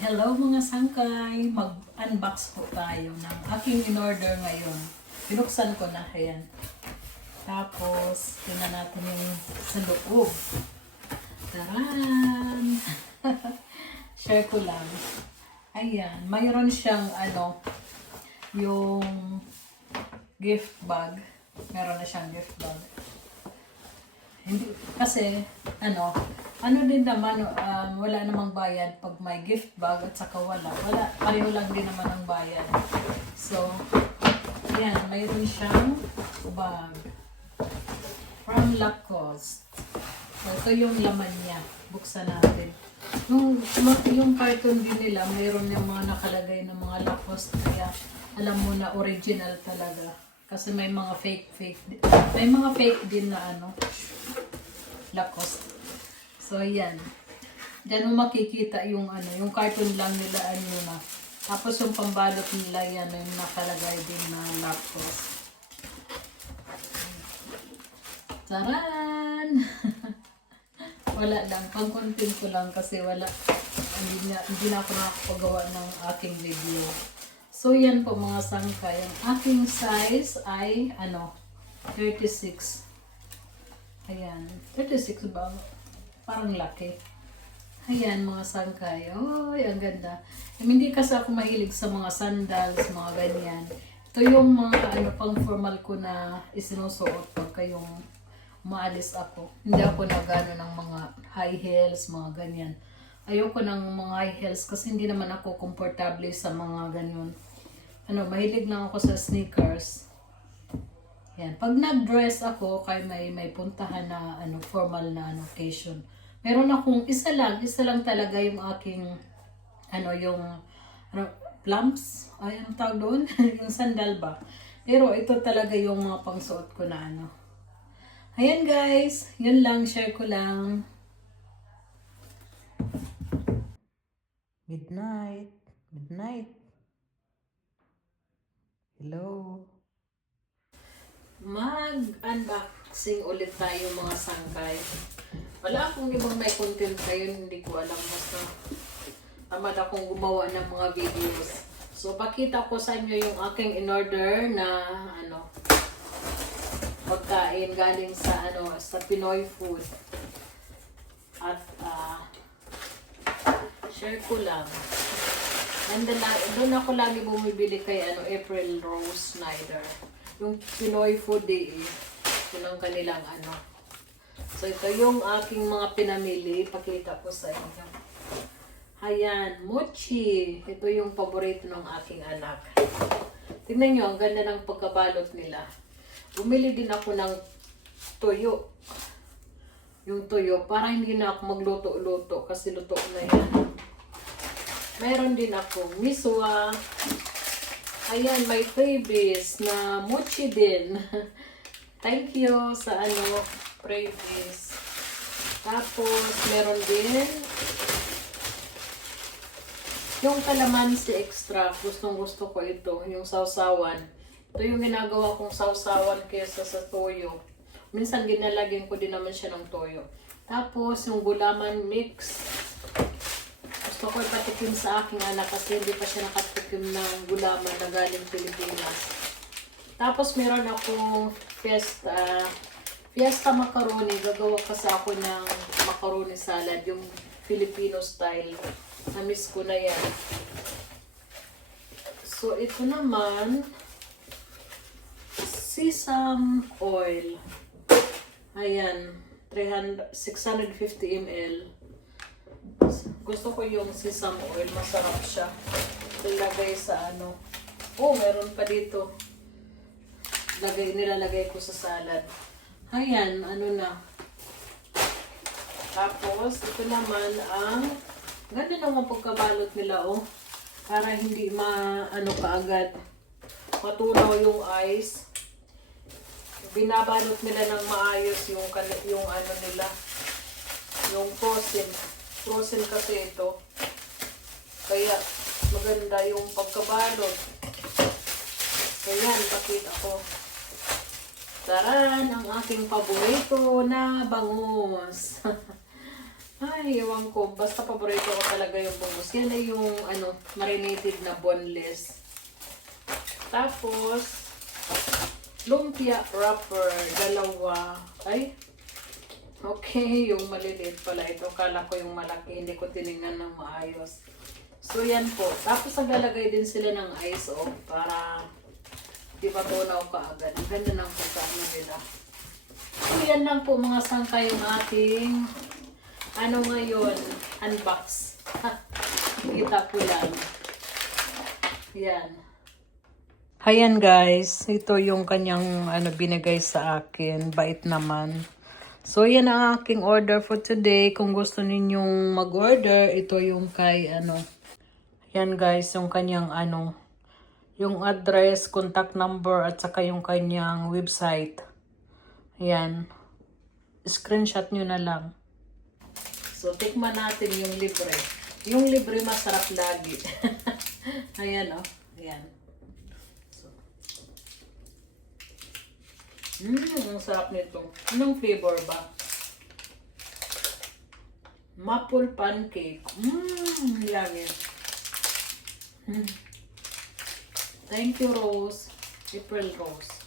Hello mga sangkay! Mag-unbox po tayo ng aking in-order ngayon. Binuksan ko na, ayan. Tapos, tingnan natin yung sa loob. Taran! Share ko lang. Ayan, mayroon siyang yung gift bag. Meron na siyang gift bag. Hindi, kasi, ano din naman, wala namang bayad pag may gift bag at saka wala. Pareho lang din naman ang bayad. So, yan, mayroon siyang bag. From Lacoste. So, ito yung laman niya. Buksan natin. Yung carton din nila, mayroon yung mga nakalagay ng mga Lacoste. Kaya, alam mo na original talaga. Kasi may mga fake. May mga fake din na Lacoste. So, ayan. Diyan mo makikita yung yung carton lang nila na. Tapos yung pambalot nila yan, yung nakalagay din na Lacoste. Taran! Wala lang. Pang-content ko lang kasi hindi na ako nakakapagawa ng aking video. So, yan po mga sangkay. Ang aking size ay 36. Ayan. 36 ba? Parang laki. Ayan mga sangkay. Oy, ang ganda. Hindi kasi ako mahilig sa mga sandals, mga ganyan. Ito yung mga pang formal ko na isinusuot pagka yung maalis ako. Hindi ako nagano ng mga high heels, mga ganyan. Ayoko ng mga high heels kasi hindi naman ako komportable sa mga ganyan. Mahilig lang ako sa sneakers. Yan. Pag nag-dress ako, kay may puntahan na formal na occasion. Meron akong isa lang talaga yung aking yung plumps, ang tawag doon, yung sandal ba. Pero ito talaga yung mga pangsuot ko na Ayan guys, yun lang, share ko lang. Midnight. Hello. Mag-unboxing ulit tayo mga sangkay. Wala akong ibang may content kayo, hindi ko alam. Basta tamad akong gumawa ng mga videos. So, pakita ko sa inyo yung aking in-order na pagkain galing sa sa Pinoy food. At share ko lang. And then, doon ako lagi bumibili kay April Rose Snyder. Yung Pinoy Food Day, yun ang kanilang So, ito yung aking mga pinamili. Pakita ko sa inyo. Ayan, mochi. Ito yung paborito ng aking anak. Tingnan nyo, ang ganda ng pagkabalot nila. Bumili din ako ng toyo. Yung toyo, para hindi na ako magluto-luto kasi luto na yan. Meron din ako miswa. Ayan, may freebies na mochi din. Thank you sa freebies. Tapos, meron din yung kalamansi extra. Gustong-gusto ko ito, yung sausawan. Ito yung ginagawa kong sausawan kesa sa toyo. Minsan ginalagyan ko din naman siya ng toyo. Tapos, yung gulaman mix. Gusto ko ipatikim sa aking anak kasi hindi pa siya nakatikim ng gulaman na galing Pilipinas. Tapos meron akong fiesta macaroni. Gagawa kasi ako ng macaroni salad, yung Filipino style. Na-miss ko na yan. So ito naman, sesame oil. Ayan, 650 ml. Gusto ko yung sesame oil. Masarap siya. Ilagay sa Oh, meron pa dito. Nilalagay ko sa salad. Ayan, na. Tapos, ito naman ang ganda naman pagkabalot nila, para hindi kaagad matunaw yung ice. Binabalot nila ng maayos yung nila. Yung frozen kasi ito. Kaya maganda yung pagkabalot. So yan, pakita ko. Taran, ang aking paborito na bangus. Ay, ewan ko. Basta paborito ko talaga yung bangus. Yan ay yung marinated na boneless. Tapos, lumpia wrapper. Dalawa. Ay, okay. Yung maliliit pala ito. Kala ko yung malaki. Hindi ko tinignan ng maayos. So, yan po. Tapos, naglalagay din sila ng ice, para di ba tunaw ka agad. Ang ganda ng pagkaano nila. So, yan lang po mga sangkay yung ating ngayon, unbox. Kita ko lang. Yan. Ayan guys, ito yung kanyang binigay sa akin. Bait naman. So, yan ang aking order for today. Kung gusto ninyong mag-order, ito yung kay Yan guys, yung kanyang yung address, contact number, at saka yung kanyang website. Yan. Screenshot nyo na lang. So, tikman natin yung libre. Yung libre masarap lagi. Ayan, Ayan. So. Ang sarap nito. Anong flavor ba? Maple pancake. Yummy. Thank you, Rose. April Rose.